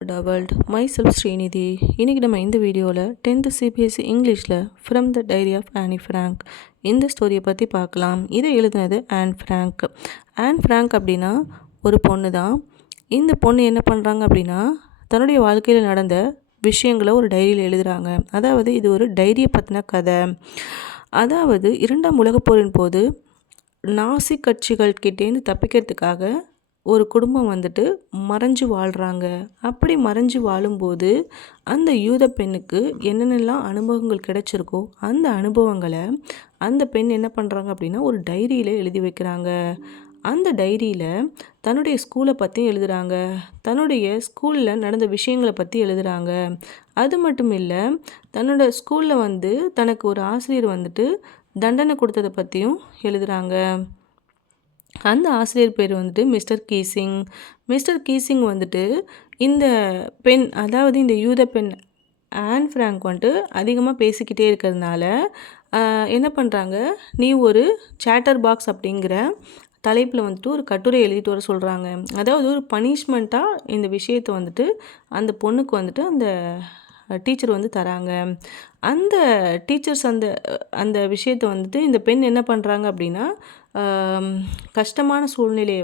டவல்ட் myself Srinidhi. இன்றைக்கி நம்ம இந்த வீடியோவில் 10th சிபிஎஸ்சி இங்கிலீஷில் from the diary of Anne Frank இந்த ஸ்டோரியை பற்றி பார்க்கலாம். இதை எழுதினது ஆன் ஃப்ராங்க். ஆன் ஃப்ராங்க் அப்படின்னா ஒரு பொண்ணு தான். இந்த பொண்ணு என்ன பண்ணுறாங்க அப்படின்னா தன்னுடைய வாழ்க்கையில் நடந்த விஷயங்களை ஒரு டைரியில் எழுதுகிறாங்க. அதாவது இது ஒரு டைரியை பற்றின கதை. அதாவது 2ஆம் உலகப் போரின் போது நாசி கட்சிகள்கிட்டேருந்து தப்பிக்கிறதுக்காக ஒரு குடும்பம் வந்துட்டு மறைஞ்சு வாழ்கிறாங்க. அப்படி மறைஞ்சு வாழும்போது அந்த யூத பெண்ணுக்கு என்னென்னலாம் அனுபவங்கள் கிடைச்சிருக்கோ அந்த அனுபவங்களை அந்த பெண் என்ன பண்ணுறாங்க அப்படின்னா ஒரு டைரியில் எழுதி வைக்கிறாங்க. அந்த டைரியில் தன்னுடைய ஸ்கூலை பற்றி எழுதுகிறாங்க. தன்னுடைய ஸ்கூலில் நடந்த விஷயங்களை பற்றி எழுதுகிறாங்க. அது மட்டும் இல்லை, தன்னோட ஸ்கூலில் தனக்கு ஒரு ஆசிரியர் தண்டனை கொடுத்ததை பற்றியும் எழுதுகிறாங்க. அந்த ஆசிரியர் பேர் மிஸ்டர் கீசிங். மிஸ்டர் கீசிங் இந்த பெண், அதாவது இந்த யூத பெண் ஆன் ஃப்ராங்க் அதிகமாக பேசிக்கிட்டே இருக்கிறதுனால என்ன பண்ணுறாங்க, நீ ஒரு சேட்டர் பாக்ஸ் அப்படிங்கிற தலைப்பில் ஒரு கட்டுரை எழுதிட்டு வர சொல்கிறாங்க. அதாவது ஒரு பனிஷ்மெண்ட்டாக இந்த விஷயத்தை அந்த பொண்ணுக்கு அந்த டீச்சர் தராங்க. அந்த டீச்சர்ஸ் அந்த விஷயத்தை இந்த பெண் என்ன பண்ணுறாங்க அப்படின்னா கஷ்டமான சூழ்நிலையை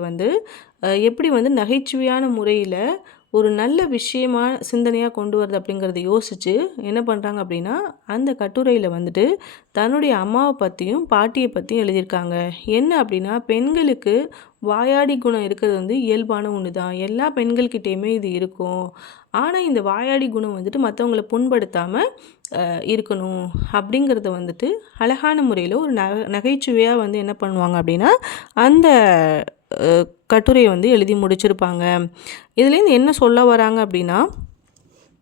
எப்படி நகைச்சுவையான முறையில் ஒரு நல்ல விஷயமான சிந்தனையாக கொண்டு வருது அப்படிங்கிறத யோசித்து என்ன பண்ணுறாங்க அப்படின்னா அந்த கட்டுரையில் தன்னுடைய அம்மாவை பற்றியும் பாட்டியை பற்றியும் எழுதியிருக்காங்க. என்ன அப்படின்னா பெண்களுக்கு வாயாடி குணம் இருக்கிறது இயல்பான ஒன்று தான். எல்லா பெண்கள்கிட்டேயுமே இது இருக்கும். ஆனால் இந்த வாயாடி குணம் மற்றவங்களை புண்படுத்தாமல் இருக்கணும் அப்படிங்கிறத அழகான முறையில் ஒரு நகைச்சுவையாக என்ன பண்ணுவாங்க அப்படின்னா அந்த கட்டுரையை எழுதி முடிச்சிருப்பாங்க. இதுலேருந்து என்ன சொல்ல வராங்க அப்படின்னா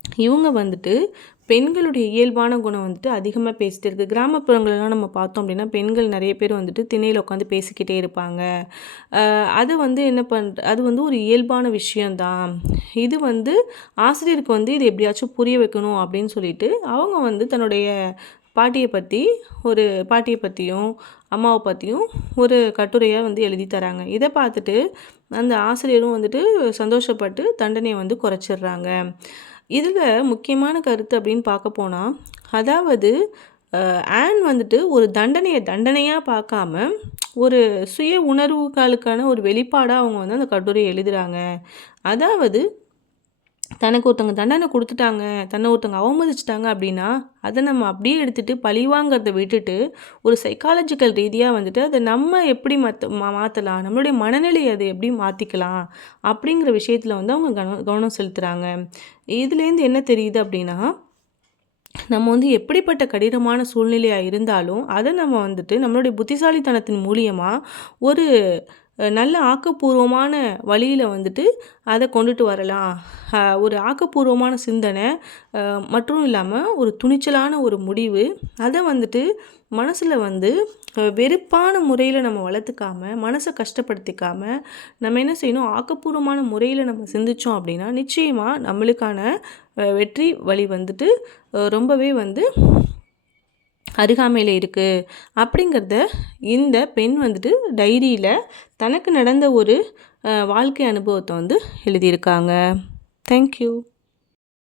இவங்க பெண்களுடைய இயல்பான குணம் அதிகமாக பேசிகிட்டு இருக்குது. கிராமப்புறங்களெலாம் நம்ம பார்த்தோம் அப்படின்னா பெண்கள் நிறைய பேர் திண்ணையில் உட்காந்து பேசிக்கிட்டே இருப்பாங்க. அது அது ஒரு இயல்பான விஷயந்தான். இது ஆசிரியருக்கு இது எப்படியாச்சும் புரிய வைக்கணும் அப்படின்னு சொல்லிட்டு அவங்க தன்னுடைய பாட்டியை பற்றியும் அம்மாவை பற்றியும் ஒரு கட்டுரையாக எழுதி தராங்க. இதை பார்த்துட்டு அந்த ஆசிரியரும் சந்தோஷப்பட்டு தண்டனையை குறைச்சிடுறாங்க. இதில் முக்கியமான கருத்து அப்படின்னு பார்க்க போனால், அதாவது ஆன் ஒரு தண்டனையாக பார்க்காம ஒரு சுய உணர்வுகளுக்கான ஒரு வெளிப்பாடாக அவங்க அந்த கட்டுரையை எழுதுகிறாங்க. அதாவது தனக்கு ஒருத்தவங்க தண்டனை கொடுத்துட்டாங்க, தன்னை ஒருத்தவங்க அவமதிச்சிட்டாங்க அப்படின்னா அதை நம்ம அப்படியே எடுத்துகிட்டு பழிவாங்கிறத விட்டுட்டு ஒரு சைக்காலஜிக்கல் ரீதியாக அதை நம்ம எப்படி மாற்றலாம், நம்மளுடைய மனநிலையை அதை எப்படி மாற்றிக்கலாம் அப்படிங்கிற விஷயத்தில் அவங்க கவனம் செலுத்துகிறாங்க. இதுலேருந்து என்ன தெரியுது அப்படின்னா நம்ம எப்படிப்பட்ட கடினமான சூழ்நிலையாக இருந்தாலும் அதை நம்ம நம்மளுடைய புத்திசாலித்தனத்தின் மூலியமாக ஒரு நல்ல ஆக்கப்பூர்வமான வழியில் அதை கொண்டுட்டு வரலாம். ஒரு ஆக்கப்பூர்வமான சிந்தனை மற்றும் இல்லாமல் ஒரு துணிச்சலான ஒரு முடிவு அதை மனசில் வெறுப்பான முறையில் நம்ம வளர்த்துக்காமல் மனசை கஷ்டப்படுத்திக்காமல் நம்ம என்ன செய்யணும், ஆக்கப்பூர்வமான முறையில் நம்ம சிந்தித்தோம் அப்படின்னா நிச்சயமாக நம்மளுக்கான வெற்றி வழி ரொம்பவே அருகாமையில் இருக்குது அப்படிங்கிறத இந்த பெண் டைரியில் தனக்கு நடந்த ஒரு வாழ்க்கை அனுபவத்தை எழுதியிருக்காங்க. தேங்க்யூ.